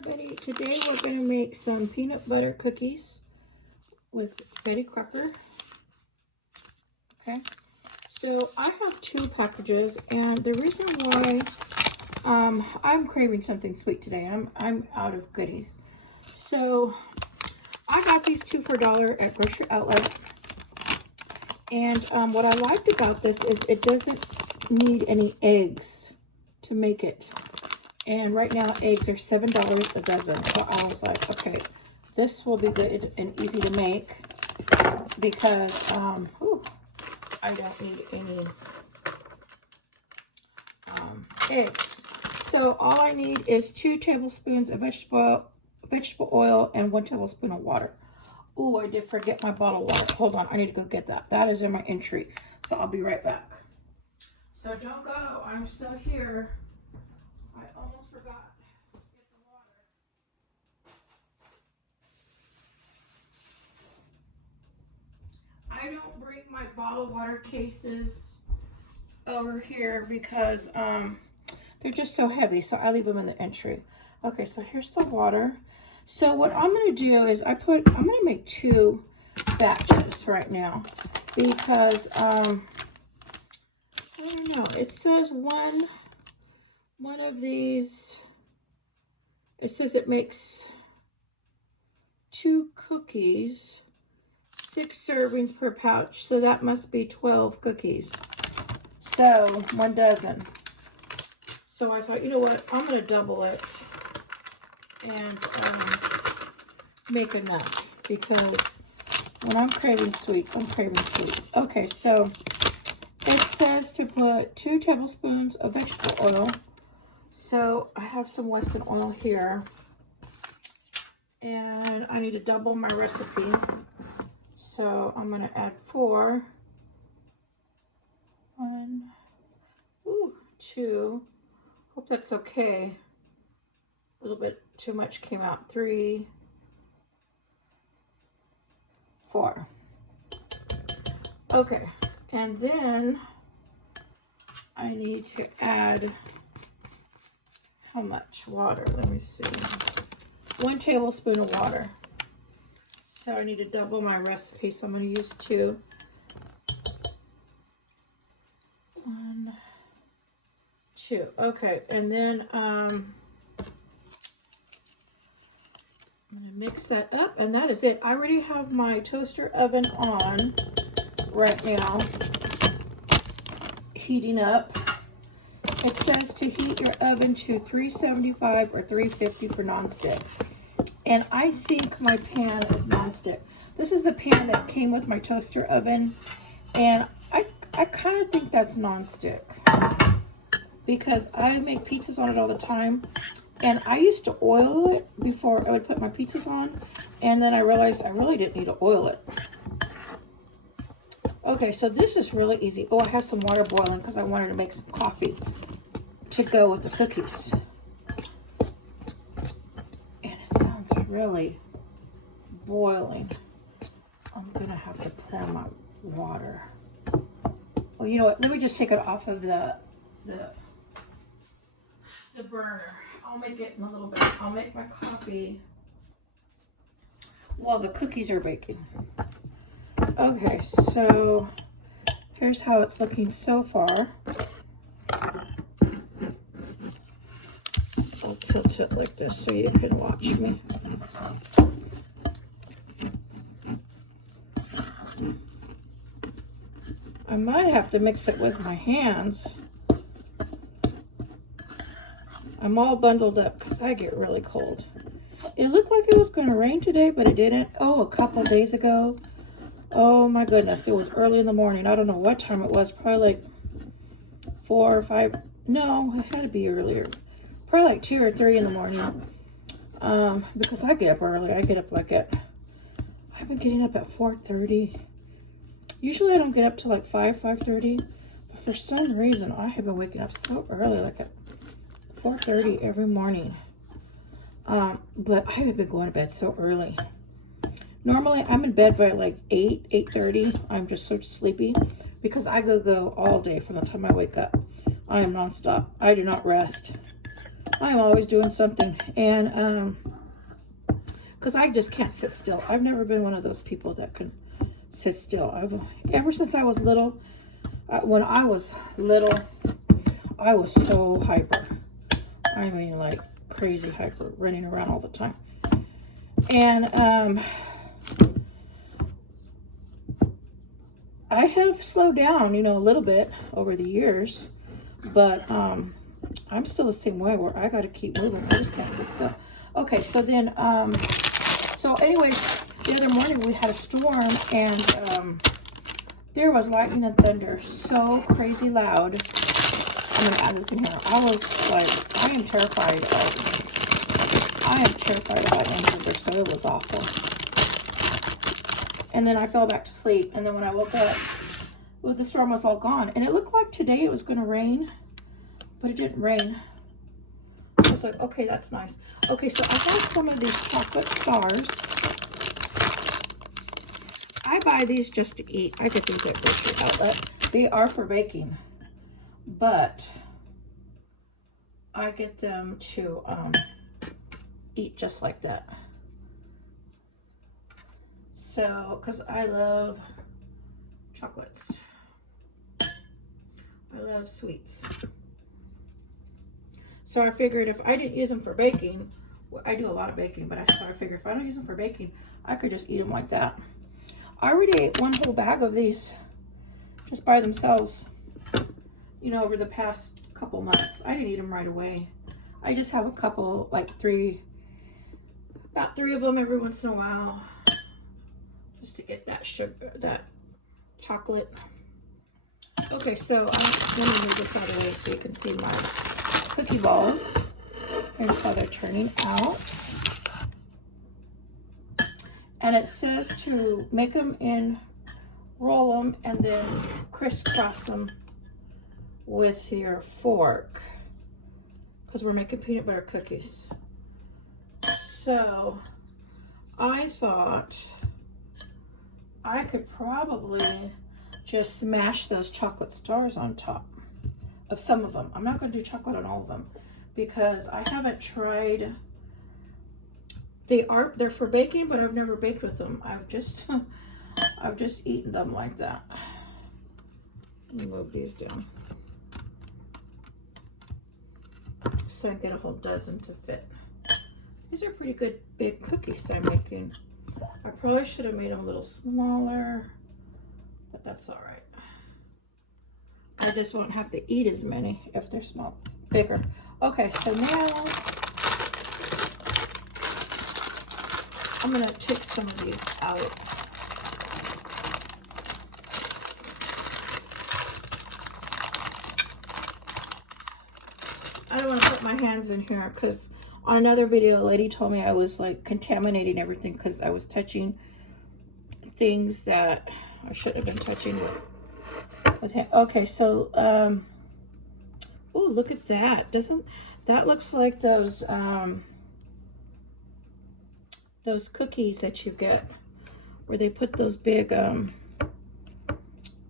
everybody. Today we're going to make some peanut butter cookies with Betty Crocker. Okay, so I have 2 packages, and the reason why I'm craving something sweet today, I'm out of goodies. So I got these 2 for $1 at Grocery Outlet. And what I liked about this is it doesn't need any eggs to make it. And right now, eggs are $7 a dozen. So I was like, okay, this will be good and easy to make because I don't need any eggs. So all I need is 2 tablespoons of vegetable oil and 1 tablespoon of water. Oh, I did forget my bottle of water. Hold on, I need to go get that. That is in my entry. So I'll be right back. So don't go. I'm still here. I almost forgot to get the water. I don't bring my bottled water cases over here because they're just so heavy, so I leave them in the entry. Okay, so here's the water. So what I'm going to do is I'm going to make 2 batches right now because I don't know, it says one of these, it says it makes 2 cookies, 6 servings per pouch, so that must be 12 cookies. So 1 dozen. So I thought, you know what, I'm going to double it and make enough because when I'm craving sweets, I'm craving sweets. Okay, so it says to put 2 tablespoons of vegetable oil. So I have some Wesson oil here, and I need to double my recipe. So I'm going to add 4. 1, 2. Hope that's okay. A little bit too much came out. 3, 4. Okay, and then I need to add how much water? Let me see. 1 tablespoon of water. So I need to double my recipe, so I'm going to use 2. 1, 2. Okay, and then I'm going to mix that up, and that is it. I already have my toaster oven on right now, heating up. It says to heat your oven to 375 or 350 for nonstick. And I think my pan is nonstick. This is the pan that came with my toaster oven, and I kind of think that's nonstick because I make pizzas on it all the time. And I used to oil it before I would put my pizzas on, and then I realized I really didn't need to oil it. Okay, so this is really easy. Oh, I have some water boiling because I wanted to make some coffee to go with the cookies. And it sounds really boiling. I'm going to have to pour my water. Well, you know what? Let me just take it off of the burner. I'll make it in a little bit. I'll make my coffee while the cookies are baking. Okay, so here's how it's looking so far. I'll tilt it like this so you can watch me. I might have to mix it with my hands. I'm all bundled up because I get really cold. It looked like it was going to rain today, but it didn't. Oh, a couple days ago. Oh my goodness, it was early in the morning. I don't know what time it was. Probably like 4 or 5. No, it had to be earlier. Probably like 2 or 3 in the morning. Because I get up early. I get up like I've been getting up at 4:30. Usually I don't get up till like 5:30. But for some reason, I have been waking up so early, like at 4:30 every morning. But I haven't been going to bed so early. Normally I'm in bed by like 8:30. I'm just so sleepy because I go all day from the time I wake up. I am nonstop. I do not rest. I'm always doing something. And because I just can't sit still. I've never been one of those people that can sit still. Ever since I was little, when I was little, I was so hyper. I mean, like crazy hyper, running around all the time. And I have slowed down, you know, a little bit over the years, but I'm still the same way where I got to keep moving. I just can't sit still. Okay, so then, so anyways, the other morning we had a storm, and there was lightning and thunder so crazy loud. I'm going to add this in here. I was like, I am terrified of lightning and thunder, so it was awful. And then I fell back to sleep, and then when I woke up, well, the storm was all gone. And it looked like today it was going to rain, but it didn't rain. I was like, okay, that's nice. Okay, so I have some of these chocolate stars. I buy these just to eat. I get these at Grocery Outlet. They are for baking, but I get them to eat just like that. So, because I love chocolates. I love sweets. So I figured if I didn't use them for baking, well, I do a lot of baking, but I figured if I don't use them for baking, I could just eat them like that. I already ate one whole bag of these just by themselves, you know, over the past couple months. I didn't eat them right away. I just have a couple, like about three of them every once in a while, just to get that sugar, that chocolate. Okay, so let me move this out of the way so you can see my cookie balls. Here's how they're turning out. And it says to make them roll them, and then crisscross them with your fork, because we're making peanut butter cookies. So I thought I could probably just smash those chocolate stars on top of some of them. I'm not going to do chocolate on all of them because I haven't tried. They're for baking, but I've never baked with them. I've just eaten them like that. Let me move these down so I can get a whole dozen to fit. These are pretty good big cookies I'm making. I probably should have made them a little smaller, but that's all right. I just won't have to eat as many if they're bigger. Okay, so now I'm gonna take some of these out. I don't want to put my hands in here because on another video, a lady told me I was like contaminating everything because I was touching things that I shouldn't have been touching with hand. Okay, so oh, look at that. That looks like those cookies that you get where they put those big oh,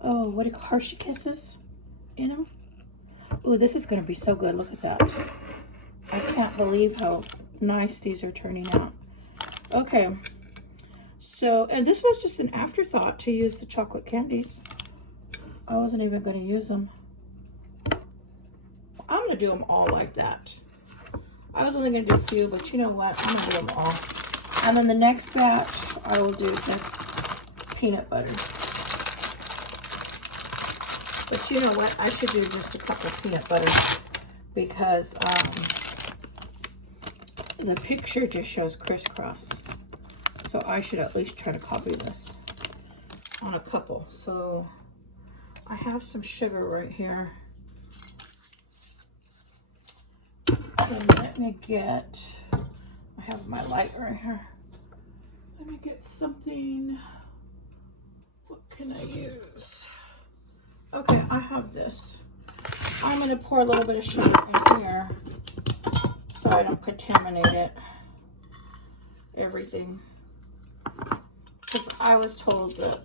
what do you call Hershey Kisses in them? Oh, this is going to be so good. Look at that. I can't believe how nice these are turning out. Okay. So, and this was just an afterthought to use the chocolate candies. I wasn't even going to use them. I'm going to do them all like that. I was only going to do a few, but you know what? I'm going to do them all. And then the next batch, I will do just peanut butter. But you know what? I should do just a cup of peanut butter because the picture just shows crisscross. So I should at least try to copy this on a couple. So I have some sugar right here. And let me get, I have my light right here. Let me get something. What can I use? Okay, I have this. I'm going to pour a little bit of sugar in here so I don't contaminate everything. Because I was told that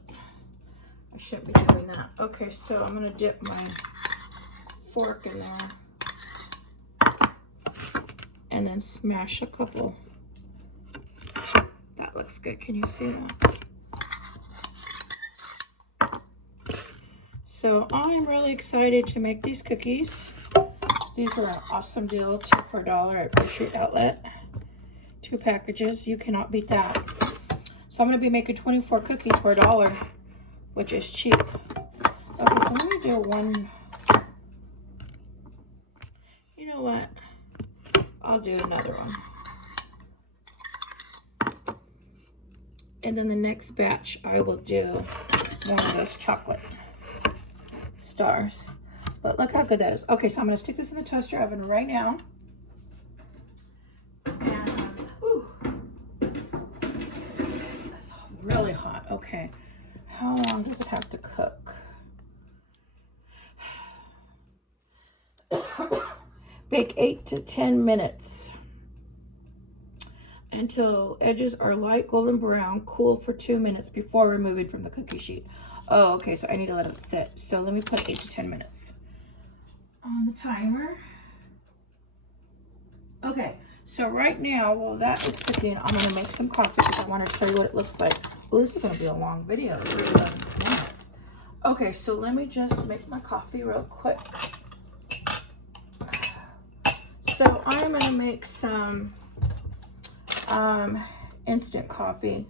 I shouldn't be doing that. Okay, so I'm going to dip my fork in there. and then smash a couple. That looks good. Can you see that? So I'm really excited to make these cookies. These were an awesome deal, 2 for $1 at Grocery Outlet. 2 packages, you cannot beat that. So I'm going to be making 24 cookies for $1, which is cheap. Okay, so let me do one. You know what? I'll do another one. And then the next batch, I will do one of those chocolate stars. But look how good that is. Okay, so I'm going to stick this in the toaster oven right now. And, ooh, it's really hot. Okay, how long does it have to cook? Bake 8 to 10 minutes until edges are light golden brown. Cool for 2 minutes before removing from the cookie sheet. Oh, okay, so I need to let it sit. So let me put 8 to 10 minutes on the timer. Okay, so right now, while that is cooking, I'm going to make some coffee because I want to show you what it looks like. Oh, this is going to be a long video, 11 minutes. Okay, so let me just make my coffee real quick. So I'm going to make some instant coffee,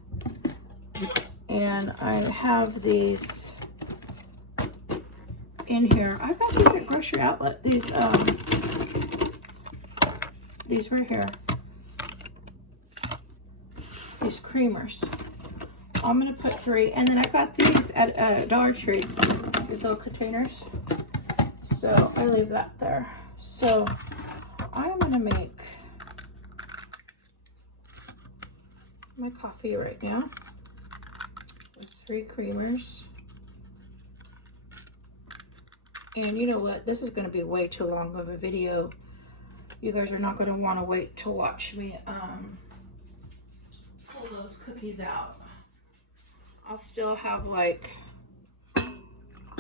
and I have these in here. I got these at Grocery Outlet. These right here. These creamers. I'm gonna put 3, and then I got these at Dollar Tree. These little containers. So I leave that there. So I'm gonna make my coffee right now with 3 creamers. And you know what? This is going to be way too long of a video. You guys are not going to want to wait to watch me pull those cookies out. I'll still have like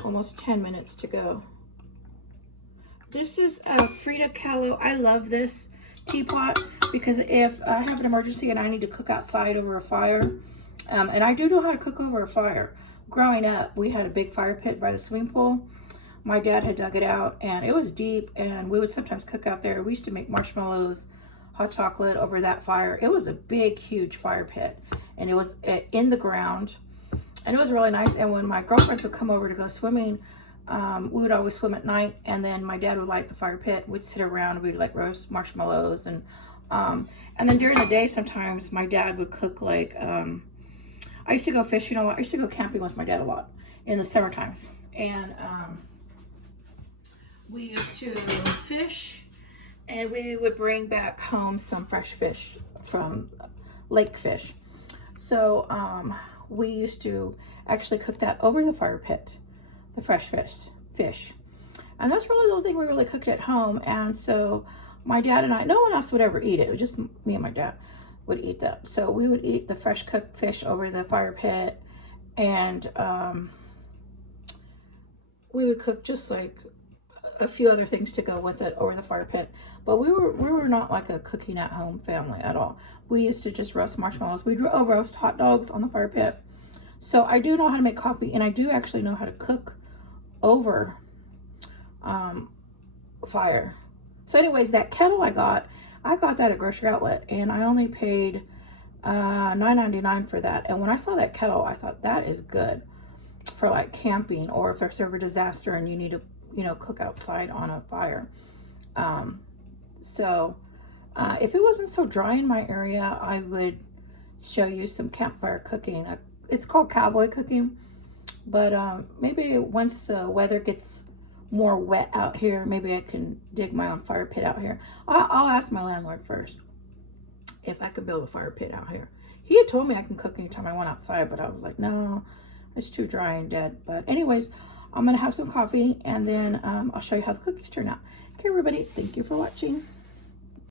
almost 10 minutes to go. This is a Frida Kahlo. I love this teapot because if I have an emergency and I need to cook outside over a fire, and I do know how to cook over a fire. Growing up, we had a big fire pit by the swimming pool. My dad had dug it out, and it was deep, and we would sometimes cook out there. We used to make marshmallows, hot chocolate over that fire. It was a big, huge fire pit, and it was in the ground, and it was really nice. And when my girlfriends would come over to go swimming, we would always swim at night, and then my dad would light the fire pit. We'd sit around, and we'd like roast marshmallows, and then during the day, sometimes my dad would cook like, I used to go fishing a lot. I used to go camping with my dad a lot in the summer times, and we used to fish, and we would bring back home some fresh fish from lake fish. So we used to actually cook that over the fire pit, the fresh fish. And that's really the only thing we really cooked at home. And so my dad and I, no one else would ever eat it. It was just me and my dad would eat that. So we would eat the fresh cooked fish over the fire pit, and we would cook just like a few other things to go with it over the fire pit. But we were not like a cooking at home family at all. We used to just roast marshmallows. We'd roast hot dogs on the fire pit. So I do know how to make coffee, and I do actually know how to cook over fire. So anyways, that kettle I got that at Grocery Outlet, and I only paid $9.99 for that. And when I saw that kettle, I thought that is good for like camping, or if there's ever a disaster and you need to, cook outside on a fire. If it wasn't so dry in my area, I would show you some campfire cooking. It's called cowboy cooking, but maybe once the weather gets more wet out here, maybe I can dig my own fire pit out here. I'll ask my landlord first if I could build a fire pit out here. He had told me I can cook anytime I went outside, but I was like, no, it's too dry and dead. But anyways, I'm going to have some coffee, and then I'll show you how the cookies turn out. Okay, everybody, thank you for watching.